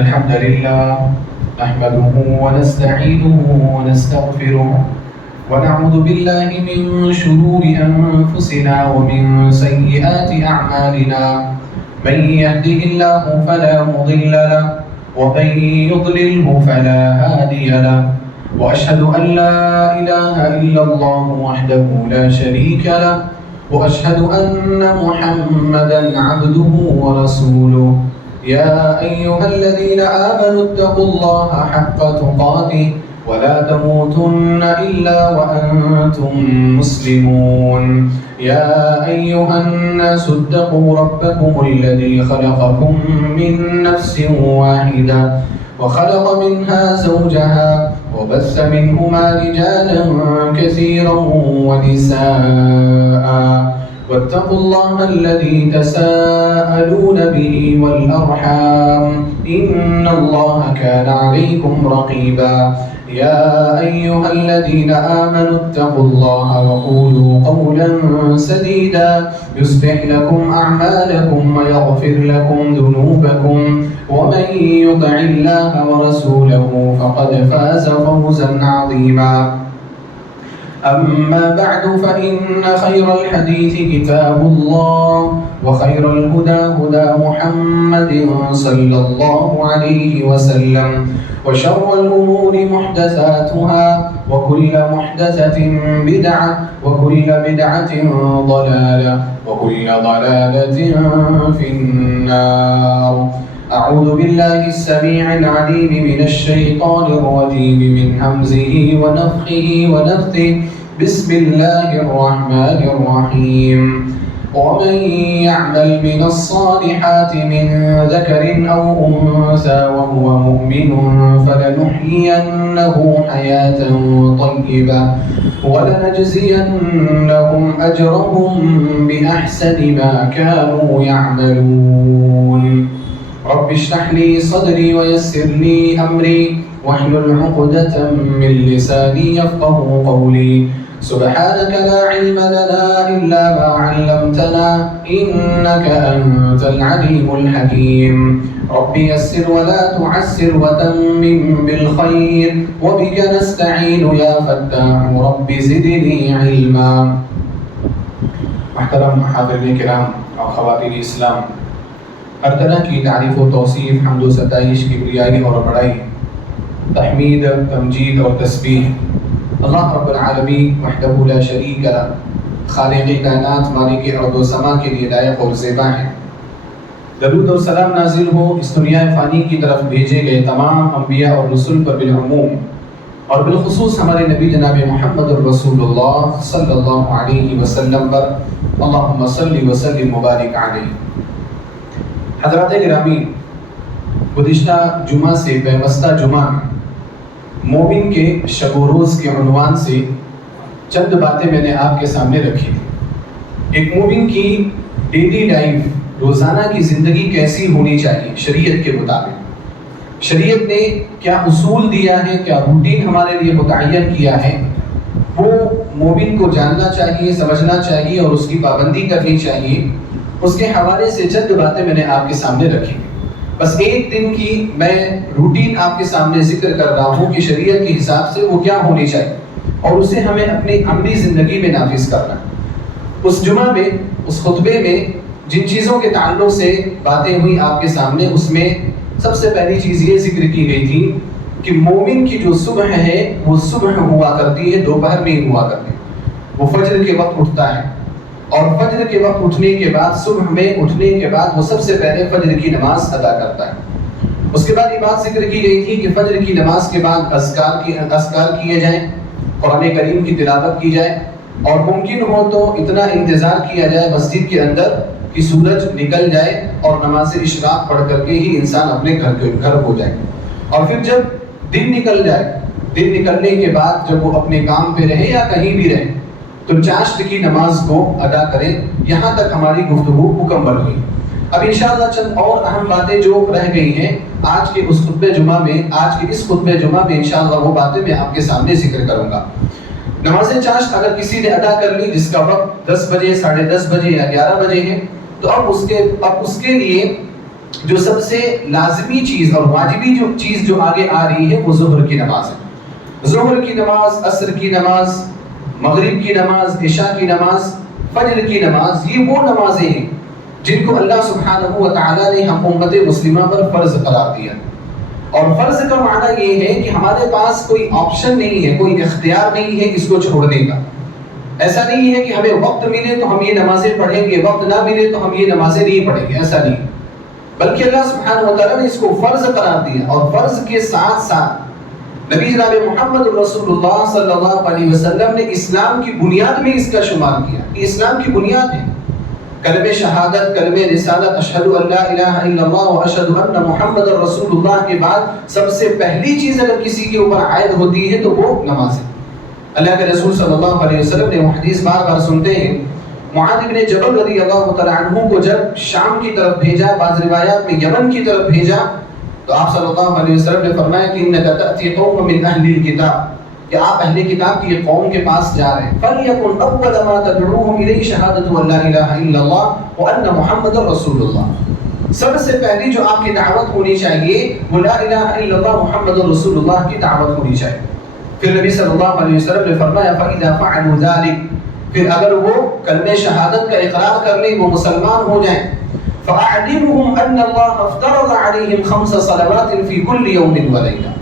الحمد لله نحمده ونستعينه ونستغفره ونعوذ بالله من شرور أنفسنا ومن سيئات أعمالنا من يهده الله فلا مضل له ومن يضلله فلا هادي له وأشهد أن لا إله إلا الله وحده لا شريك له وأشهد أن محمدًا عبده ورسوله يا أيها الذين آمنوا اتقوا الله حق تقاته ولا تموتن إلا وأنتم مسلمون يا أيها الناس اتقوا ربكم الذي خلقكم من نفس واحدة وخلق منها زوجها وبث منهما رجالا كثيرا ونساء واتقوا الله الذي تساءلون به والأرحام إن الله كان عليكم رقيبا يا أيها الذين آمنوا اتقوا الله وقولوا قولا سديدا يصلح لكم أعمالكم ويغفر لكم ذنوبكم ومن يطع الله ورسوله فقد فاز فوزا عظيما أما بعد فإن خير الحديث كتاب الله وخير الهدى هدى محمد صلى الله عليه وسلم وشر الأمور محدثاتها وكل محدثة بدعة وكل بدعة ضلالة وكل ضلالة في النار أعوذ بالله السميع العليم من الشيطان الرجيم من همزه ونفخه ونفثه بسم الله الرحمن الرحيم ومن يعمل من الصالحات من ذكر أو أنثى وهو مؤمن فلنحيينه حياة طيبة ولنجزينهم أجرهم بأحسن ما كانوا يعملون رب اشرح لي صدري ويسر لي أمري واحلل عقدة من لساني يفقه قولي سبحانك لا علم لنا إلا ما علمتنا إنك أنت العليم الحكيم رب يسر ولا تعسر وتمم بالخير وبك نستعين يا فتاح رب زدني علما محترم حاضرین کرام اور خواتین اسلام، ہر طرح کی تعریف و توصیف، حمد و ستائش، کبریائی اور بڑائی، تحمید، تمجید اور تسبیح اللہ رب العالمین وحدہ لا شریک لہ، خالق کائنات، مالک ارض و سما کے لیے لائق اور زیبا ہیں۔ درود و سلام نازل ہو اس دنیا فانی کی طرف بھیجے گئے تمام انبیاء اور رسول پر بالعموم، اور بالخصوص ہمارے نبی جناب محمد الرسول اللہ صلی اللہ علیہ وسلم پر، اللہم صلی وسلم مبارک علیہ۔ حضرات گرامی، گزشتہ جمعہ سے پیوستہ جمعہ میں مومن کے شب و روز کے عنوان سے چند باتیں میں نے آپ کے سامنے رکھی تھی۔ ایک مومن کی ڈیلی لائف، روزانہ کی زندگی کیسی ہونی چاہیے شریعت کے مطابق، شریعت نے کیا اصول دیا ہے، کیا روٹین ہمارے لیے متعین کیا ہے، وہ مومن کو جاننا چاہیے، سمجھنا چاہیے اور اس کی پابندی کرنی چاہیے۔ اس کے حوالے سے چند باتیں میں نے آپ کے سامنے رکھی۔ بس ایک دن کی میں روٹین آپ کے سامنے ذکر کر رہا ہوں کہ شریعت کے حساب سے وہ کیا ہونی چاہیے اور اسے ہمیں اپنی عملی زندگی میں نافذ کرنا۔ اس جمعہ میں، اس خطبے میں جن چیزوں کے تعلق سے باتیں ہوئی آپ کے سامنے، اس میں سب سے پہلی چیز یہ ذکر کی گئی تھی کہ مومن کی جو صبح ہے وہ صبح ہوا کرتی ہے، دوپہر میں ہی ہوا کرتی ہے۔ وہ فجر کے وقت اٹھتا ہے اور فجر کے وقت اٹھنے کے بعد، صبح میں اٹھنے کے بعد وہ سب سے پہلے فجر کی نماز ادا کرتا ہے۔ اس کے بعد یہ بات ذکر کی گئی تھی کہ فجر کی نماز کے بعد اذکار کیے جائیں، قرآن کریم کی تلاوت کی جائے، اور ممکن ہو تو اتنا انتظار کیا جائے مسجد کے اندر کہ سورج نکل جائے اور نماز اشراق پڑھ کر کے ہی انسان اپنے گھر ہو جائے۔ اور پھر جب دن نکل جائے، دن نکلنے کے بعد جب وہ اپنے کام پہ رہے یا کہیں بھی رہے تو چاشت کی نماز کو ادا کریں۔ یہاں تک ہماری گفتگو مکمل ہوئی۔ اب انشاءاللہ چند اور اہم باتیں جو رہ گئی ہیں آج کے اس خطبہ جمعہ میں، آج کے اس خطبہ جمعہ میں انشاءاللہ وہ باتیں میں آپ کے سامنے ذکر کروں گا۔ نماز چاشت اگر کسی نے ادا کر لی جس کا وقت 10 بجے، 10:30 بجے یا 11 بجے ہے، تو اب اس کے لیے جو سب سے لازمی چیز اور واجبی جو چیز جو آگے آ رہی ہے وہ ظہر کی نماز ہے۔ ظہر کی نماز، عصر کی نماز، مغرب کی نماز، عشاء کی نماز، فجر کی نماز، یہ وہ نمازیں ہیں جن کو اللہ سبحانہ و تعالیٰ نے ہم امت مسلمہ پر فرض قرار دیا۔ اور فرض کا معنی یہ ہے کہ ہمارے پاس کوئی آپشن نہیں ہے، کوئی اختیار نہیں ہے اس کو چھوڑنے کا۔ ایسا نہیں ہے کہ ہمیں وقت ملے تو ہم یہ نمازیں پڑھیں گے، وقت نہ ملے تو ہم یہ نمازیں نہیں پڑھیں گے، ایسا نہیں، بلکہ اللہ سبحانہ و تعالیٰ نے اس کو فرض قرار دیا۔ اور فرض کے ساتھ ساتھ نبی جناب محمد رسول اللہ صلی اللہ علیہ وسلم نے اسلام کی بنیاد میں اس کا شمار کیا، یہ اسلام کی بنیاد ہے۔ کلمہ شہادت، کلمہ رسالت، اشہد ان لا الہ الا اللہ و اشہد ان محمد رسول اللہ کے بعد سب سے پہلی چیز اگر کسی کے اوپر عائد ہوتی ہے تو وہ نماز ہے۔ اللہ کے رسول صلی اللہ علیہ وسلم نے وہ حدیث بار بار سنتے ہیں، معاذ بن جبل رضی اللہ تعالیٰ عنہ کو جب شام کی طرف بھیجا، بعض روایات میں یمن کی طرف بھیجا، تو آپ صلی اللہ علیہ وسلم نے فرمایا کہ انک تأتی قوم من اہل الکتاب، کہ آپ اہل کتاب کی قوم کے پاس جا رہے ہیں، فَلْيَكُنْ أَوَّلَ مَا تَدْعُوهُمْ إِلَيْهِ شَهَادَةُ أَن لَا إِلَٰهَ إِلَّا اللَّهُ وَأَنَّ مُحَمَّدًا رَسُولُ اللَّهِ۔ سب سے پہلی جو آپ کی دعوت ہونی چاہیے وہ لا الہ الا اللہ محمد رسول اللہ کی دعوت ہونی چاہیے۔ پھر نبی صلی اللہ علیہ وسلم نے فرمایا فَإِذَا فَعَلُوا ذَلِكَ، پھر اگر وہ کلمہ شہادت کا اقرار کر لیں، وہ مسلمان ہو جائیں، فَأَعْلِمْهُمْ أَنَّ اللَّهَ افْتَرَضَ عَلَيْهِمْ 5 صَلَوَاتٍ فِي كُلِّ يَوْمٍ وَلَيْلَةٍ،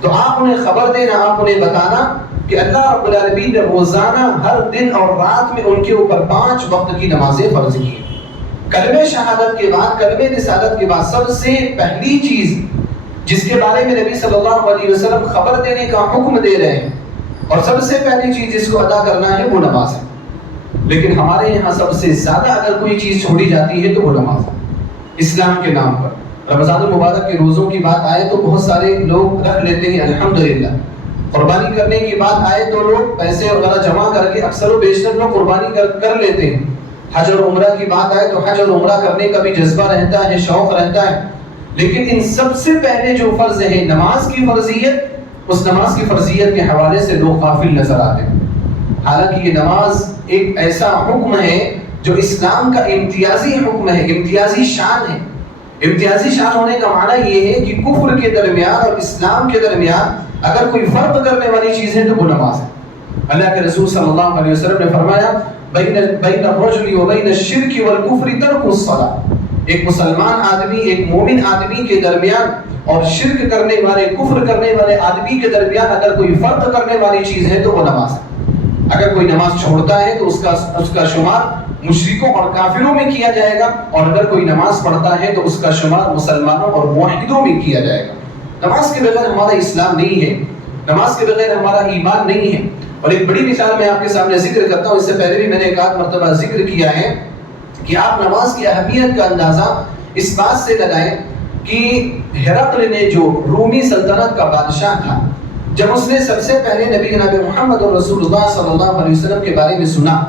تو آپ انہیں خبر دینا، آپ انہیں بتانا کہ اللہ رب العالمین نے روزانہ ہر دن اور رات میں ان کے اوپر 5 وقت کی نمازیں فرض کی ہیں۔ کلمہ شہادت کے بعد، کلمہ رسالت کے بعد سب سے پہلی چیز جس کے بارے میں نبی صلی اللہ علیہ وسلم خبر دینے کا حکم دے رہے ہیں اور سب سے پہلی چیز جس کو ادا کرنا ہے وہ نماز ہے۔ لیکن ہمارے یہاں سب سے زیادہ اگر کوئی چیز چھوڑی جاتی ہے تو وہ نماز ہے، اسلام کے نام پر۔ رمضان المبارک کے روزوں کی بات آئے تو بہت سارے لوگ رکھ لیتے ہیں الحمدللہ، قربانی کرنے کی بات آئے تو لوگ پیسے وغیرہ جمع کر کے اکثر و بیشتر لوگ قربانی کر لیتے ہیں۔ حج اور عمرہ کی بات آئے تو حج اور عمرہ کرنے کا بھی جذبہ رہتا ہے، شوق رہتا ہے، لیکن ان سب سے پہلے جو فرض ہے نماز کی فرضیت، اس نماز کی فرضیت کے حوالے سے لوگ غافل نظر آتے ہیں۔ حالانکہ یہ نماز ایک ایسا حکم ہے جو اسلام کا امتیازی حکم ہے، امتیازی شان ہے۔ امتیازی شان ہونے کا معنی یہ ہے کہ کفر کے درمیان اور اسلام کے درمیان اگر کوئی فرق کرنے والی چیز ہے تو وہ نماز ہے۔ اللہ کے رسول صلی اللہ علیہ وسلم نے فرمایا بین الرجل و بین الشرک والکفر ترک الصلاۃ، ایک مسلمان آدمی، ایک مومن آدمی کے درمیان اور شرک کرنے والے، کفر کرنے والے آدمی کے درمیان اگر کوئی فرق کرنے والی چیز ہے تو وہ نماز ہے۔ اگر کوئی نماز چھوڑتا ہے تو اس کا شمار مشرکوں اور کافروں میں کیا جائے گا، اور اگر کوئی نماز پڑھتا ہے تو اس کا شمار مسلمانوں اور موحدوں میں کیا جائے گا۔ نماز کے بغیر ہمارا اسلام نہیں ہے، نماز کے بغیر ہمارا ایمان نہیں ہے۔ اور ایک بڑی مثال میں آپ کے سامنے ذکر کرتا ہوں، اس سے پہلے بھی میں نے ایک آدھ مرتبہ ذکر کیا ہے کہ آپ نماز کی اہمیت کا اندازہ اس بات سے لگائیں کہ ہرقل نے، جو رومی سلطنت کا بادشاہ تھا، جب اس نے سب سے پہلے نبی جناب محمد رسول اللہ صلی اللہ علیہ وسلم کے بارے میں سنا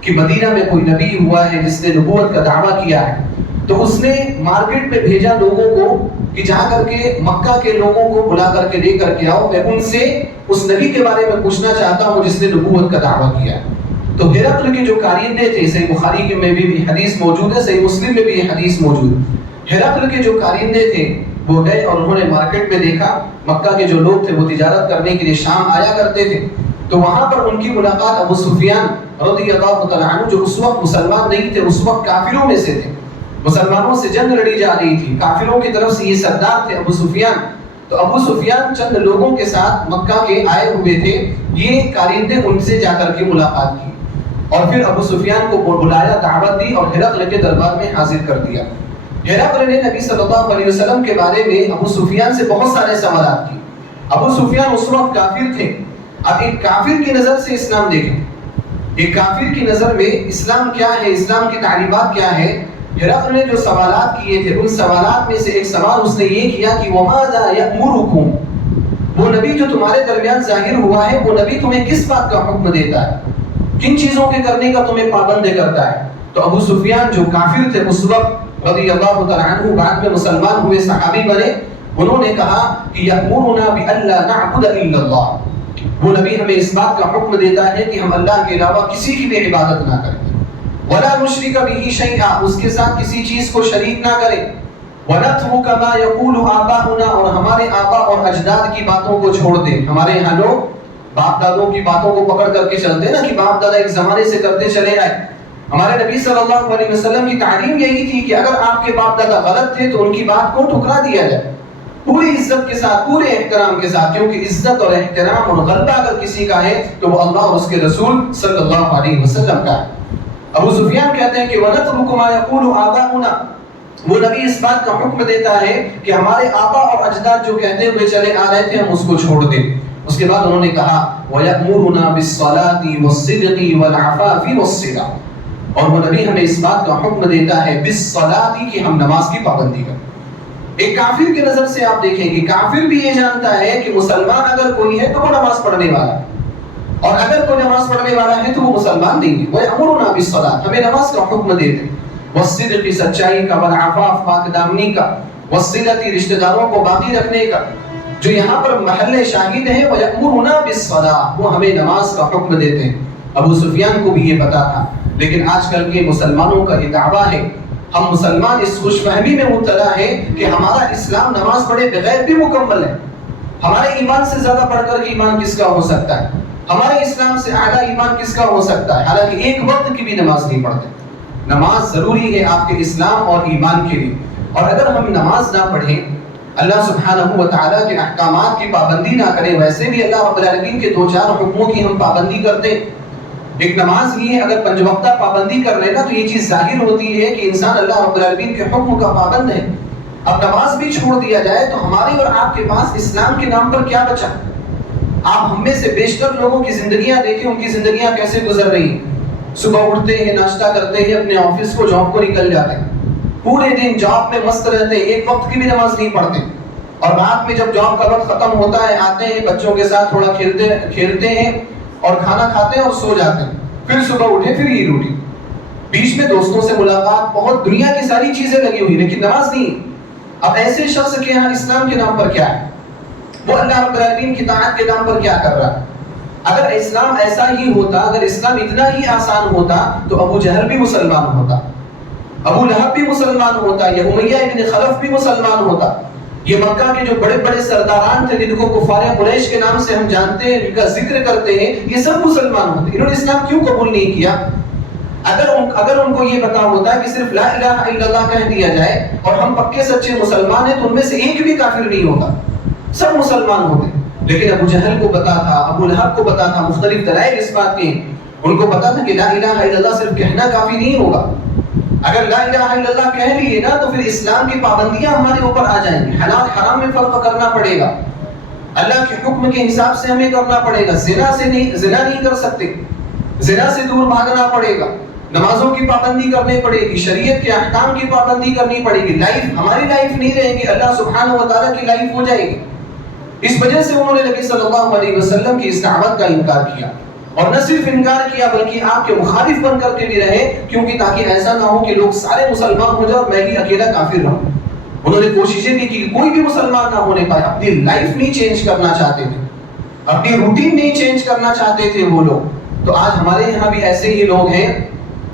کہ مدینہ میں کوئی نبی ہوا ہے جس نے نبوت کا دعویٰ کیا ہے، تو اس نے مارکیٹ میں بھیجا لوگوں کو کہ جا کر کے مکہ کے لوگوں کو بلا کر کے لے کر کے آؤ، میں ان سے اس نبی کے بارے میں پوچھنا چاہتا ہوں جس نے نبوت کا دعویٰ کیا ہے۔ تو ہرقل کے جو کارندے تھے، صحیح بخاری میں بھی حدیث موجود ہے، صحیح مسلم میں بھی یہ حدیث موجود ہے، ہرقل کے جو کارندے تھے وہ گئے اور انہوں نے مارکیٹ میں دیکھا مکہ کے جو لوگ تھے وہ تجارت کرنے کے لیے شام آیا کرتے تھے، تو وہاں پر ان کی ملاقات ابو سفیان رضی اللہ تعالیٰ عنہ، جو اس وقت مسلمان نہیں تھے، اس وقت کافروں میں سے تھے، مسلمانوں سے جنگ لڑی جا رہی تھی، کافروں کی طرف سے یہ سردار تھے ابو سفیان۔ تو ابو سفیان چند لوگوں کے ساتھ مکہ کے آئے ہوئے تھے، یہ کارندے ان سے جا کر کے ملاقات کی اور پھر ابو سفیان کو بلایا، دعوت دی اور ہرقل کے دربار میں حاضر کر دیا۔ ہرقل نے نبی صلی اللہ علیہ وسلم کے بارے میں ابو سفیان سے بہت سارے سوالات کیے۔ ابو سفیان اس وقت کافر تھے۔ اب ایک کافر کی نظر سے اسلام دیکھیں، ایک کافر کی نظر میں اسلام کیا ہے، اسلام کی تعلیمات کیا ہے۔ ہرقل نے جو سوالات کیے تھے، ان سوالات میں سے ایک سوال اس نے یہ کیا کہ وَمَاذَا يَأْمُرُكُمْ، وہ نبی جو تمہارے درمیان ظاہر ہوا ہے، وہ نبی تمہیں کس بات کا حکم دیتا ہے، کن چیزوں کے کرنے کا تمہیں پابند کرتا ہے۔ تو ابو سفیان جو کافر تھے اس وقت رضی اللہ تعالیٰ عنہ، بعد میں مسلمان ہوئے، صحابی بنے، انہوں نے کہا کہ یأمرنا بألا نعبد الا اللہ، وہ نبی ہمیں اس بات کا حکم دیتا ہے کہ ہم اللہ کے علاوہ کسی کی بھی عبادت نہ کریں، ولا نشرک بہ شیئا، اس کے ساتھ کسی چیز کو شریک نہ کریں، وَنَتْرُكَ مَا يَقُولُ آبَاؤُنَا، اور ہمارے آبا اور اجداد کی باتوں کو چھوڑ دیں. ہمارے یہاں لوگ باپ دادوں کی باتوں کو پکڑ کر کے چلتے ہیں نا، کہ باپ دادا ایک زمانے سے کرتے چلے آئے. ہمارے نبی صلی اللہ علیہ وسلم کی تعلیم یہی تھی کہ اگر آپ کے باپ دادا غلط تھے تو ان کی بات کو ٹھکرا دیا جائے، پوری عزت کے ساتھ، پورے احترام کے ساتھ، کیونکہ عزت اور احترام اور غلبہ اگر کسی کا ہے تو وہ اللہ اور اس کے رسول صلی اللہ علیہ وسلم کا ہے. ابو سفیان کہتے ہیں کہ وَنَتْرُكُ مَا يَقُولُ آبَاؤُنَا، وہ نبی اس بات کا حکم دیتا ہے کہ ہمارے آبا اور اجداد جو کہتے ہوئے چلے آ رہے تھے ہم اس کو چھوڑ دیں. اس کے بعد انہوں نے کہا وَيَأْمُرُنَا بِالصَّلَاةِ وَالصِّدْقِ وَالْعَفَافِ وَالصِّلَةِ، اور وہ نبی ہمیں اس بات کا حکم دیتا ہے بالصلاۃ، کہ ہم نماز کی پابندی کریں. ایک کافر کی نظر سے آپ دیکھیں کہ کافر بھی یہ جانتا ہے کہ مسلمان اگر کوئی ہے تو وہ نماز پڑھنے والا ہے، اور اگر کوئی نماز پڑھنے والا ہے تو وہ مسلمان نہیں ہے. وَيَأْمُرُنَا بِالصَّلَاةِ، ہمیں نماز کا حکم دیتے ہیں. وَالصِّدْقِ، سچائی کا، وَالْعَفَافِ، پاک دامنی کا، وَالصِّلَةِ، رشتہ داروں کو باقی رکھنے کا. جو یہاں پر محل شاہد ہے وَيَأْمُرُنَا بِالصَّلَاةِ، وہ ہمیں نماز کا حکم دیتے ہیں. ابو سفیان کو بھی یہ پتا تھا، لیکن آج کل کے مسلمانوں کا یہ دعویٰ ہے، ہم مسلمان اس خوش فہمی میں مبتلا ہے کہ ہمارا اسلام نماز پڑھے بغیر بھی مکمل ہے. ہمارے ایمان سے زیادہ بڑھ کر کے ایمان کس کا ہو سکتا ہے؟ ہمارے اسلام سے اعلیٰ ایمان کس کا ہو سکتا ہے؟ حالانکہ ایک وقت کی بھی نماز نہیں پڑھتے. نماز ضروری ہے آپ کے اسلام اور ایمان کے لیے، اور اگر ہم نماز نہ پڑھیں، اللہ سبحانہ و تعالیٰ کے احکامات کی پابندی نہ کریں، ویسے بھی اللہ رب العالمین کے 2-4 حکموں کی ہم پابندی کرتے ہیں. ایک نماز ہی ہے، اگر 5 وقتہ پابندی کر رہے نا تو یہ چیز ظاہر ہوتی ہے کہ انسان اللہ رب العالمین کے حکم کا پابند ہے. اب نماز بھی چھوڑ دیا جائے تو ہمارے اور آپ کے پاس اسلام کے نام پر کیا بچا؟ آپ ہم میں سے بیشتر لوگوں کی زندگیاں دیکھیں، ان کی زندگیاں کیسے گزر رہی ہیں. صبح اٹھتے ہیں، ناشتہ کرتے ہیں، اپنے آفس کو، جاب کو نکل جاتے ہیں، پورے دن جاب میں مست رہتے ہیں، ایک وقت کی بھی نماز نہیں پڑھتے، اور رات میں جب جاب کا وقت ختم ہوتا ہے آتے ہیں، بچوں کے ساتھ تھوڑا کھیلتے ہیں اور کھانا کھاتے ہیں اور سو جاتے ہیں. پھر صبح اٹھے، پھر یہ روٹین، بیچ میں دوستوں سے ملاقات، بہت دنیا کی ساری چیزیں لگی ہوئی، لیکن نماز نہیں. اب ایسے شخص کے یہاں اسلام کے نام پر کیا ہے؟ وہ اللہ رب العالمین کی طاعت کے نام پر کیا کر رہا ہے؟ اگر اسلام ایسا ہی ہوتا، اگر اسلام اتنا ہی آسان ہوتا تو ابو جہل بھی مسلمان ہوتا، ابو لہب بھی مسلمان ہوتا، یا امیہ ابن خلف بھی مسلمان ہوتا. یہ مکہ کے جو بڑے بڑے سرداران تھے جن کو کفار قریش کے نام سے ہم جانتے ہیں، ان کا ذکر کرتے ہیں، یہ سب مسلمان ہوتے. انہوں نے اسلام کیوں قبول نہیں کیا؟ اگر ان کو یہ پتا ہوتا ہے کہ صرف لا الہ الا اللہ کہہ دیا جائے اور ہم پکے سچے مسلمان ہیں تو ان میں سے ایک بھی کافر نہیں ہوتا، سب مسلمان ہوتے. لیکن ابو جہل کو پتا تھا، ابو لہب کو پتا تھا، مختلف دلائل اس بات کے، ان کو پتا تھا کہ لا الہ الا اللہ صرف کہنا کافی نہیں ہوگا. اگر لا الہ الا اللہ کہہ لیے نا تو پھر اسلام کی پابندیاں ہمارے اوپر آ جائیں گی، حلال حرام میں فرق کرنا پڑے گا، اللہ کے حکم کے حساب سے ہمیں کرنا پڑے گا. زنا نہیں کر سکتے، زنا سے دور بھاگنا پڑے گا، نمازوں کی پابندی کرنی پڑے گی، شریعت کے احکام کی پابندی کرنی پڑے گی. ہماری لائف نہیں رہے گی، اللہ سبحانہ و تعالیٰ کی لائف ہو جائے گی. اس وجہ سے انہوں نے نبی صلی اللہ علیہ وسلم کی اس دعوت کا انکار کیا، اور نہ صرف انکار کیا بلکہ آپ کے مخالف بن کر کے بھی رہے، کیونکہ تاکہ ایسا نہ ہو کہ لوگ سارے مسلمان ہو جائے اور میں ہی اکیلا کافر رہوں. انہوں نے کوششیں بھی کی کہ کوئی بھی مسلمان نہ ہونے پائے. اپنی لائف نہیں چینج کرنا چاہتے تھے، اپنی روٹین نہیں چینج کرنا چاہتے تھے وہ لوگ. تو آج ہمارے یہاں بھی ایسے ہی لوگ ہیں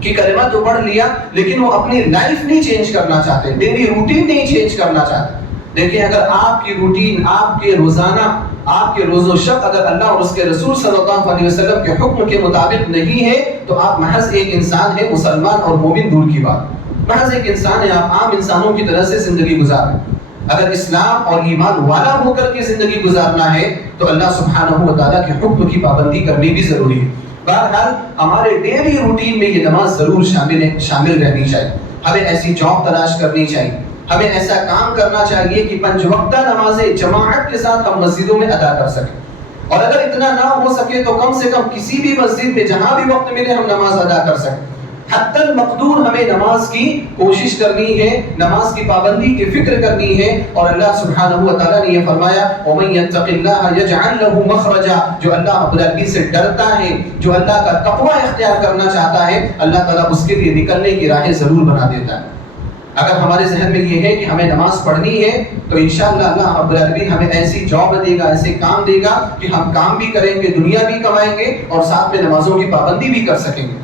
کہ کلمہ تو پڑھ لیا لیکن وہ اپنی لائف نہیں چینج کرنا چاہتے، ڈیلی روٹین نہیں چینج کرنا چاہتے. دیکھیں، اگر آپ کی روٹین، آپ کے روزانہ، آپ کے روز و شب اگر اللہ اور اس کے رسول صلی اللہ علیہ وسلم کے حکم کے مطابق نہیں ہے تو آپ محض ایک انسان ہے، مسلمان اور مومن دور کی بات، محض ایک انسان ہے، آپ عام انسانوں کی طرح سے زندگی گزاریں. اگر اسلام اور ایمان والا ہو کر کے زندگی گزارنا ہے تو اللہ سبحانہ و تعالیٰ کے حکم کی پابندی کرنی بھی ضروری ہے. بہرحال ہمارے ڈیلی روٹین میں یہ نماز ضرور شامل رہنی چاہیے. ہمیں ایسی جاب تلاش کرنی چاہیے، ہمیں ایسا کام کرنا چاہیے کہ 5 وقتہ نمازیں جماعت کے ساتھ ہم مسجدوں میں ادا کر سکیں. اور اگر اتنا نہ ہو سکے تو کم سے کم کسی بھی مسجد میں جہاں بھی وقت ملے ہم نماز ادا کر سکیں. حتی المقدور ہمیں نماز کی کوشش کرنی ہے، نماز کی پابندی کی فکر کرنی ہے. اور اللہ سبحانہ و تعالیٰ نے یہ فرمایا وَمَن يَتَّقِ اللَّهَ يَجْعَلْ لَهُ مَخْرَجًا، جو اللہ رب العالمین سے ڈرتا ہے، جو اللہ کا تقوی اختیار کرنا چاہتا ہے، اللہ تعالیٰ اس کے لیے نکلنے کی راہیں ضرور بنا دیتا ہے. اگر ہمارے ذہن میں یہ ہے کہ ہمیں نماز پڑھنی ہے تو انشاءاللہ اللہ رب العالمین ہمیں ایسی جاب دے گا، ایسے کام دے گا کہ ہم کام بھی کریں گے، دنیا بھی کمائیں گے اور ساتھ میں نمازوں کی پابندی بھی کر سکیں گے.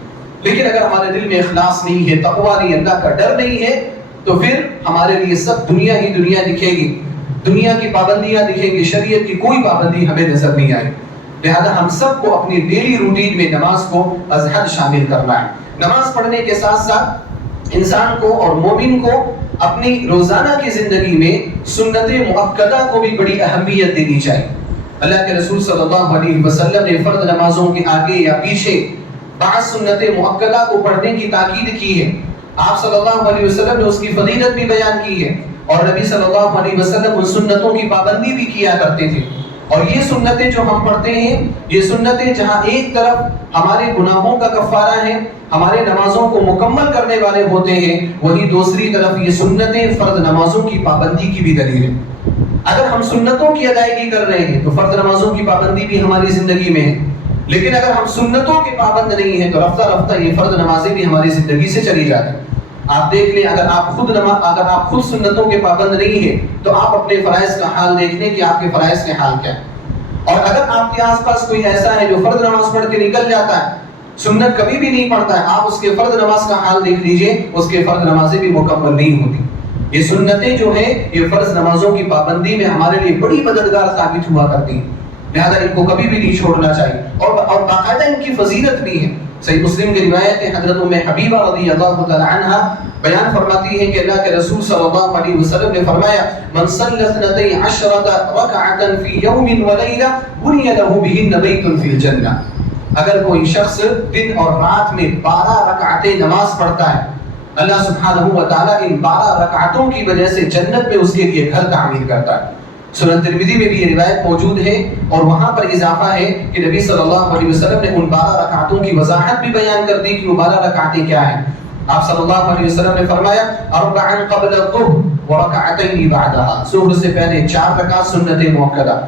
لیکن اگر ہمارے دل میں اخلاص نہیں ہے، تقوی نہیں، اللہ کا ڈر نہیں ہے، تو پھر ہمارے لیے سب دنیا ہی دنیا دکھے گی، دنیا کی پابندیاں دکھیں گی، شریعت کی کوئی پابندی ہمیں نظر نہیں آئے. لہذا ہم سب کو اپنی ڈیلی روٹین میں نماز کو از حد شامل کرنا ہے. نماز پڑھنے کے ساتھ ساتھ انسان کو اور مومن کو اپنی روزانہ کی زندگی میں سنت مؤکدہ کو بھی بڑی اہمیت دینی چاہیے. اللہ کے رسول صلی اللہ علیہ وسلم نے فرض نمازوں کے آگے یا پیچھے بعض سنت مؤکدہ کو پڑھنے کی تاکید کی ہے. آپ صلی اللہ علیہ وسلم نے اس کی فضیلت بھی بیان کی ہے، اور نبی صلی اللہ علیہ وسلم ان سنتوں کی پابندی بھی کیا کرتے تھے. اور یہ سنتیں جو ہم پڑھتے ہیں، یہ سنتیں جہاں ایک طرف ہمارے گناہوں کا کفارہ ہے، ہمارے نمازوں کو مکمل کرنے والے ہوتے ہیں، وہی دوسری طرف یہ سنتیں فرض نمازوں کی پابندی کی بھی دلیل ہے. اگر ہم سنتوں کی ادائیگی کر رہے ہیں تو فرض نمازوں کی پابندی بھی ہماری زندگی میں ہے، لیکن اگر ہم سنتوں کے پابند نہیں ہیں تو رفتہ رفتہ یہ فرض نمازیں بھی ہماری زندگی سے چلی جاتی ہیں. آپ دیکھ لیں، اگر آپ خود سنتوں کے پابند نہیں ہیں تو آپ اپنے فرائض کا حال دیکھ لیں کہ آپ کے فرائض کے حال کیا ہے. اور اگر آپ کے آس پاس کوئی ایسا ہے جو فرض نماز پڑھ کے نکل جاتا ہے، سنت کبھی بھی نہیں پڑھتا ہے، آپ اس کے فرض نماز کا حال دیکھ لیجئے، اس کے فرض نمازیں بھی مکمل نہیں ہوتی. یہ سنتیں جو ہیں یہ فرض نمازوں کی پابندی میں ہمارے لیے بڑی مددگار ثابت ہوا کرتی ہیں، لہذا ان کو کبھی بھی نہیں چھوڑنا چاہیے. اور باقاعدہ ان کی فضیلت بھی ہے. صحیح مسلم کی روایت ہے، حضرت ام حبیبہ رضی اللہ تعالی عنہا بیان فرماتی ہے کہ اللہ کے رسول صلی اللہ علیہ وسلم نے فرمایا: من صلى 12 ركعة في يوم وليلة بني له بهن بيت في الجنة. اگر کوئی شخص دن اور رات میں 12 رکعتیں نماز پڑھتا ہے، اللہ سبحانہ و تعالیٰ ان 12 رکعتوں کی وجہ سے جنت میں اس کے لیے گھر تعمیر کرتا ہے. سنن ترمذی میں بھی یہ روایت موجود ہے، اور وہاں پر اضافہ ہے کہ نبی صلی اللہ علیہ وسلم نے ان 12 رکعتوں کی وضاحت بھی بیان کر دی کہ وہ 12 رکعتیں کیا ہیں. آپ صلی اللہ علیہ وسلم نے فرمایا: 4 قبل الظہر ورکعتین بعدها. ظہر سے پہلے 4 رکعت سنت مؤکدہ،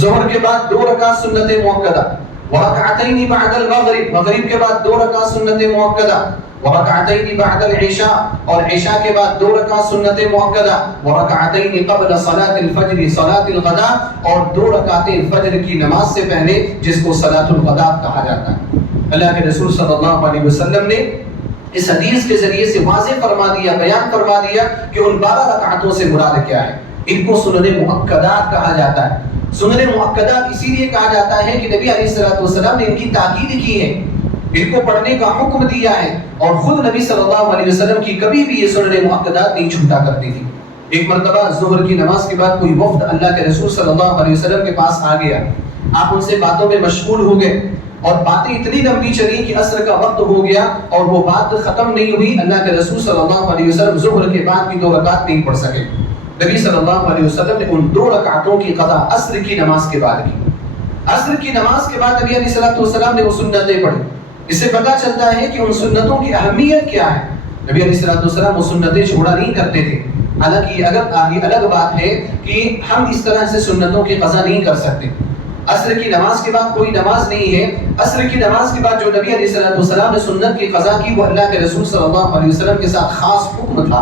ظہر کے بعد 2 رکعت سنت مؤکدہ، ورکعتین بعد المغرب، مغرب کے بعد 2 رکعت سنت مؤکدہ، ورکعتین بعد العشاء، اور عشاء کے بعد 2 رکعت سنت مؤکدہ، ورکعتین قبل صلاۃ الفجر صلاۃ الغداء، اور 2 رکعتیں فجر کی نماز سے پہلے جس کو صلاۃ الغداء کہا جاتا ہے. اللہ کے رسول صلی اللہ علیہ وسلم نے اس حدیث کے ذریعے سے واضح فرما دیا، بیان فرما دیا کہ ان 12 رکعتوں سے مراد کیا ہے. ان کو سنن مؤکدات کہا جاتا ہے. سنن مؤکدات اسی لیے کہا جاتا ہے کہ نبی علیہ الصلوۃ والسلام نے ان کی تاکید کی ہے، ان کو پڑھنے کا حکم دیا ہے، اور خود نبی صلی اللہ علیہ وسلم کی کبھی بھی یہ سنن مؤکدات نہیں چھوٹا کرتی تھی. ایک مرتبہ ظہر کی نماز کے بعد کوئی وفد اللہ کے رسول صلی اللہ علیہ وسلم کے پاس آ گیا. آپ ان سے باتوں میں مشغول ہو گئے، اور باتیں اتنی لمبی چلی کہ عصر کا وقت ہو گیا اور وہ بات ختم نہیں ہوئی. اللہ کے رسول صلی اللہ علیہ وسلم ظہر کے بعد کی 2 رکعت نہیں پڑھ سکے. نبی صلی اللہ علیہ وسلم نے ان 2 رکعتوں کی قضا عصر کی نماز کے بعد کی. عصر کی نماز کے بعد نبی علیہ السلام نے وہ سنتیں پڑھی. اس سے پتہ چلتا ہے کہ ان سنتوں کی اہمیت کیا ہے. نبی علیہ السلام وہ سنتیں چھوڑا نہیں کرتے تھے. حالانکہ یہ الگ بات ہے کہ ہم اس طرح سے سنتوں کی قضا نہیں کر سکتے. عصر کی نماز کے بعد کوئی نماز نہیں ہے. عصر کی نماز کے بعد جو نبی علیہ السلام نے سنت کی قضا کی وہ اللہ کے رسول صلی اللہ علیہ وسلم کے ساتھ خاص حکم تھا،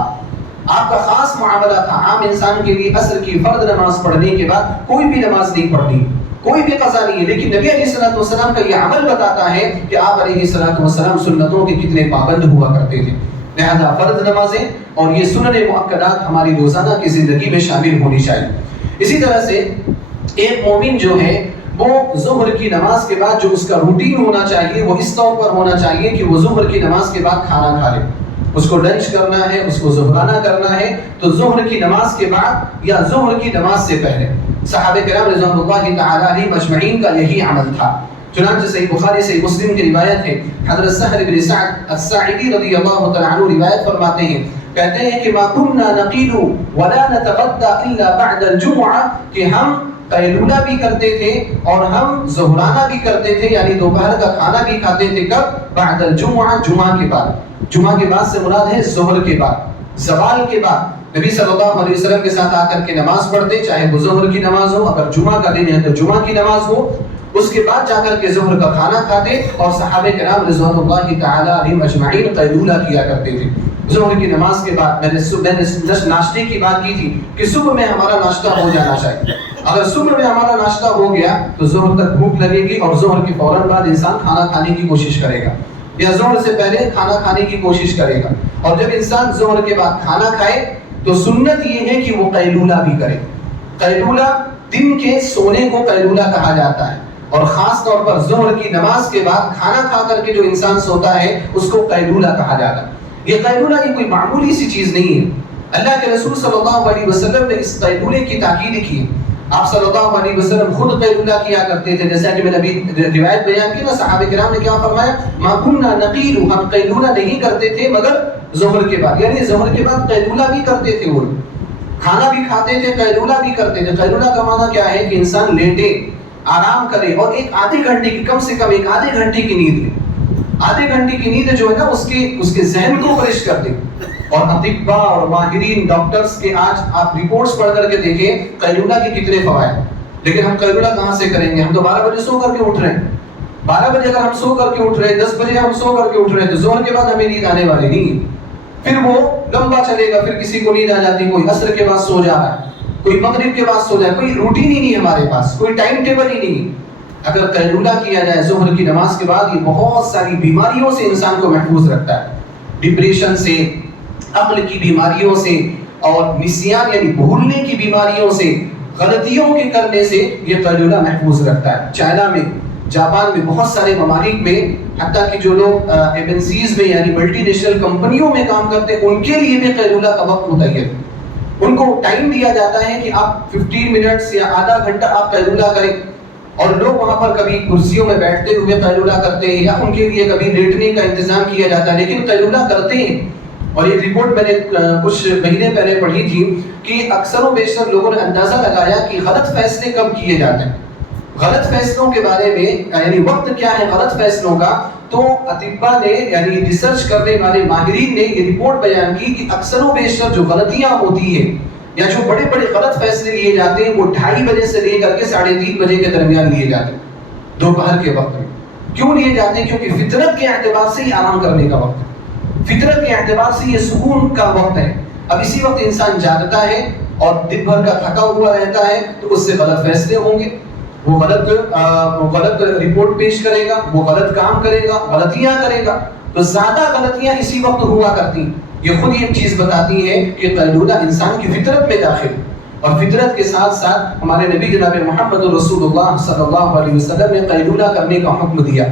آپ کا خاص معاملہ تھا. عام انسان کے لیے عصر کی فرض نماز پڑھنے کے بعد کوئی بھی نماز نہیں پڑھنی، کوئی بھی قضا نہیں ہے. لیکن نبی علیہ السلام کا یہ عمل بتاتا ہے کہ آپ علیہ السلام سنتوں کے کتنے پابند ہوا کرتے تھے. لہذا فرض نمازیں اور یہ سنن مؤکدات ہماری روزانہ کی زندگی میں شامل ہونی چاہیے. اسی طرح سے ایک مومن جو ہے وہ ظہر کی نماز کے بعد جو اس کا روٹین ہونا چاہیے وہ اس طور پر ہونا چاہیے کہ وہ ظہر کی نماز کے بعد کھانا کھا لے. اس کو لنچ کرنا ہے، اس کو ظہرانہ کرنا ہے تو ظہر کی نماز کے بعد یا ظہر کی نماز سے پہلے. صحابہ کرام رضوان اللہ تعالی علیہم اجمعین کا یہی عمل تھا. چنانچہ صحیح بخاری صحیح مسلم کی روایت ہے، حضرت سہل بن سعد الساعدی رضی اللہ تعالی عنہ روایت فرماتے ہیں، کہتے ہیں کہ ما كنا نقيل ولا نتغدى الا بعد الجمعه، کہ ہم قیلولہ بھی کرتے تھے اور ہم ظہرانہ بھی کرتے تھے، یعنی دوپہر کا کھانا بھی کھاتے تھے. کب؟ بعد الجمعہ، جمعہ کے بعد. جمعہ کے بعد سے مراد ہے ظہر کے بعد، زوال کے بعد. نبی صلی اللہ علیہ وسلم کے ساتھ آ کر کے نماز پڑھتے، چاہے وہ ظہر کی نماز ہو، اگر جمعہ کا دن ہے تو جمعہ کی نماز ہو، اس کے بعد جا کر کے ظہر کا کھانا کھاتے. اور صحابہ کرام رضوان اللہ تعالی علیہم اجمعین قیلولہ کیا کرتے تھے. ظہر کی نماز کے بعد میں نے ناشتے کی بات کی تھی کہ صبح میں ہمارا ناشتہ ہو جانا چاہیے. اگر صبح میں ہمارا ناشتہ ہو گیا تو ظہر تک بھوک لگے گی اور ظہر کے فوراً بعد انسان کھانا کھانے کی کوشش کرے گا. یا ظہر سے پہلے کھانا کھانے کی کوشش کرے گا. اور جب انسان ظہر کے بعد کھانا کھائے تو سنت یہ ہے کہ وہ قیلولہ بھی کرے. قیلولہ دن کے سونے کو قیلولہ کہا جاتا ہے، اور خاص طور پر ظہر کی نماز کے بعد کھانا کھا کر کے جو انسان سوتا ہے اس کو قیلولہ کہا جاتا ہے. یہ قیلولہ یہ کوئی معمولی سی چیز نہیں ہے. اللہ کے رسول صلی اللہ علیہ وسلم نے اس قیلولے کی تاکید کی. آپ صلی اللہ علیہ وسلم خود قیلولہ کیا کرتے تھے، جیسا کہ میں نے ابھی روایت بیان کی نا، صحابہ کرام نے کیا فرمایا، ما كنا نقیل، ہم قیلولہ نہیں کرتے تھے مگر ظہر کے بعد، یعنی ظہر کے بعد قیلولہ بھی کرتے تھے. وہ کھانا بھی کھاتے تھے، قیلولہ بھی کرتے تھے. قیلولہ کا معنی کیا ہے کہ انسان لیٹے، آرام کرے اور ایک آدھے گھنٹے کی، کم سے کم ایک آدھے گھنٹے کی نیند لے. آدھے گھنٹے کی نیند جو ہے نا اس کے ذہن کو فریش کر دے. اور اطباء اور ماہرین ڈاکٹرز کے آج آپ رپورٹس پڑھ کر کے دیکھیں قیلولہ کے کتنے فوائد. لیکن ہم قیلولہ کہاں سے کریں گے؟ ہم تو 12 بجے سو کر کے اٹھ رہے ہیں. 12 بجے اگر ہم سو کر کے اٹھ رہے ہیں، 10 بجے ہم سو کر کے اٹھ رہے ہیں، تو ظہر کے بعد ہمیں نیند آنے والی نہیں. پھر وہ لمبا چلے گا، پھر کسی کو نیند آ جاتی، کوئی عصر کے بعد سو جا رہا ہے، کوئی مغرب کے بعد سو جائے، کوئی روٹین ہی نہیں ہمارے پاس، کوئی ٹائم ٹیبل ہی نہیں. اگر قیلولہ کیا جائے ظہر کی نماز کے بعد، یہ بہت ساری بیماریوں سے انسان کو محفوظ رکھتا ہے. ڈپریشن سے، عقل کی بیماریوں سے، اور نسیان یعنی بھولنے کی بیماریوں سے، غلطیوں کے کرنے سے یہ قیلولہ محفوظ رکھتا ہے. چائنا میں، جاپان میں، بہت سارے ممالک میں، حتیٰ کہ جو لوگ ایمنسیز میں یعنی ملٹی نیشنل کمپنیوں میں کام کرتے ہیں ان کے لیے بھی قیلولہ کا وقت متعین. ان کو ٹائم دیا جاتا ہے کہ آپ 15 منٹس یا آدھا گھنٹہ آپ قیلولہ کریں. اور لوگ وہاں پر کبھی کرسیوں میں بیٹھتے ہوئے قیلولہ کرتے ہیں، یا ان کے لیے کبھی لیٹنے کا انتظام کیا جاتا ہے، لیکن قیلولہ کرتے ہیں. اور یہ رپورٹ میں نے کچھ مہینے پہلے پڑھی تھی کہ اکثر و بیشتر لوگوں نے اندازہ لگایا کہ غلط فیصلے کب کیے جاتے ہیں. غلط فیصلوں کے بارے میں یعنی وقت کیا ہے غلط فیصلوں کا، تو اطباء نے یعنی ریسرچ کرنے والے ماہرین نے یہ رپورٹ بیان کی کہ اکثر و بیشتر جو غلطیاں ہوتی ہیں یا جو بڑے بڑے غلط فیصلے لیے جاتے ہیں وہ 2:30 بجے سے لے کر کے 3:30 بجے کے درمیان لیے جاتے ہیں، دوپہر کے وقت میں. کیوں لیے جاتے ہیں؟ کیونکہ فطرت کے اعتبار سے یہ آرام کرنے کا وقت ہے، فطرت کے اعتبار سے یہ سکون کا وقت ہے. اب اسی وقت انسان جاگتا ہے اور دن بھر کا تھکا ہوا رہتا ہے، تو اس سے غلط فیصلے ہوں گے، وہ غلط رپورٹ پیش کرے گا، وہ غلط کام کرے گا، غلطیاں کرے گا. تو زیادہ غلطیاں اسی وقت ہوا کرتی. یہ خود یہ چیز بتاتی ہے کہ قیلولہ انسان کی فطرت میں داخل، اور فطرت کے ساتھ ساتھ ہمارے نبی جناب محمد رسول اللہ صلی اللہ علیہ وسلم نے قیلولہ کرنے کا حکم دیا.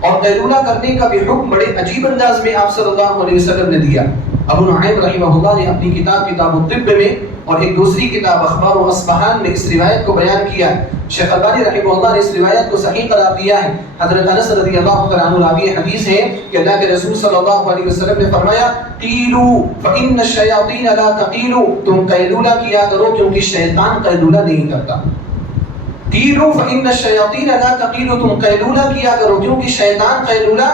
اور قیلولہ کرنے کا بھی حکم بڑے عجیب انداز میں آپ صلی اللہ علیہ وسلم نے دیا. ابو نعیم رحمہ اللہ نے اپنی کتاب الطب میں اور ایک دوسری کتاب اخبار و اصبحان میں اس روایت کو بیان کیا ہے. شیخ البانی رحمہ اللہ نے اس روایت کو صحیح قرار دیا ہے. حضرت انس رضی اللہ تعالیٰ عنہ راوی حدیث ہے کہ اللہ کے رسول صلی اللہ علیہ وسلم نے فرمایا، قیلوا فإن الشیاطین لا تقیلوا، تم قیلولہ کیا کرو کیونکہ شیطان قیلولہ نہیں کرتا. قیلوا فإن الشیاطین لا تقیلوا، تم قیلولہ کیا کرو کیونکہ شیطان قیلولہ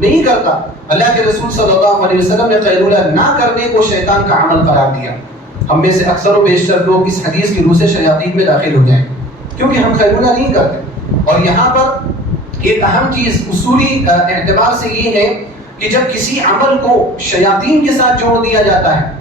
نہیں کرتا. اللہ کے رسول صلی اللہ علیہ وسلم نے قیلولہ نہ کرنے کو شیطان کا عمل قرار دیا. ہم میں سے اکثر و بیشتر لوگ اس حدیث کی روح سے شیاطین میں داخل ہو جائیں کیونکہ ہم قیلولہ نہیں کرتے. اور یہاں پر ایک اہم چیز اصولی اعتبار سے یہ ہے کہ جب کسی عمل کو شیاطین کے ساتھ جوڑ دیا جاتا ہے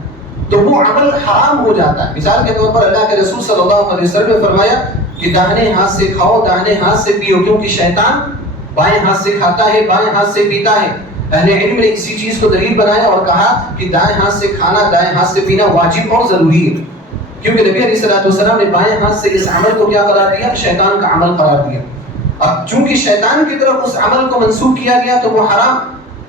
تو وہ عمل حرام ہو جاتا ہے. مثال کے طور پر اللہ کے رسول صلی اللہ علیہ وسلم نے فرمایا کہ داہنے ہاتھ سے کھاؤ، داہنے ہاتھ سے پیو، کیونکہ شیطان بائیں ہاتھ سے کھاتا ہے، بائیں ہاتھ سے پیتا ہے. اہل علم نے اسی چیز کو دلیل بنایا اور کہا کہ دائیں ہاتھ سے کھانا، دائیں ہاتھ سے پینا واجب اور ضروری ہے، کیونکہ نبی علیہ السلام نے بائیں ہاتھ سے اس عمل کو کیا قرار دیا؟ شیطان کا عمل قرار دیا. اب چونکہ شیطان کی طرف اس عمل کو منسوخ کیا گیا تو وہ حرام.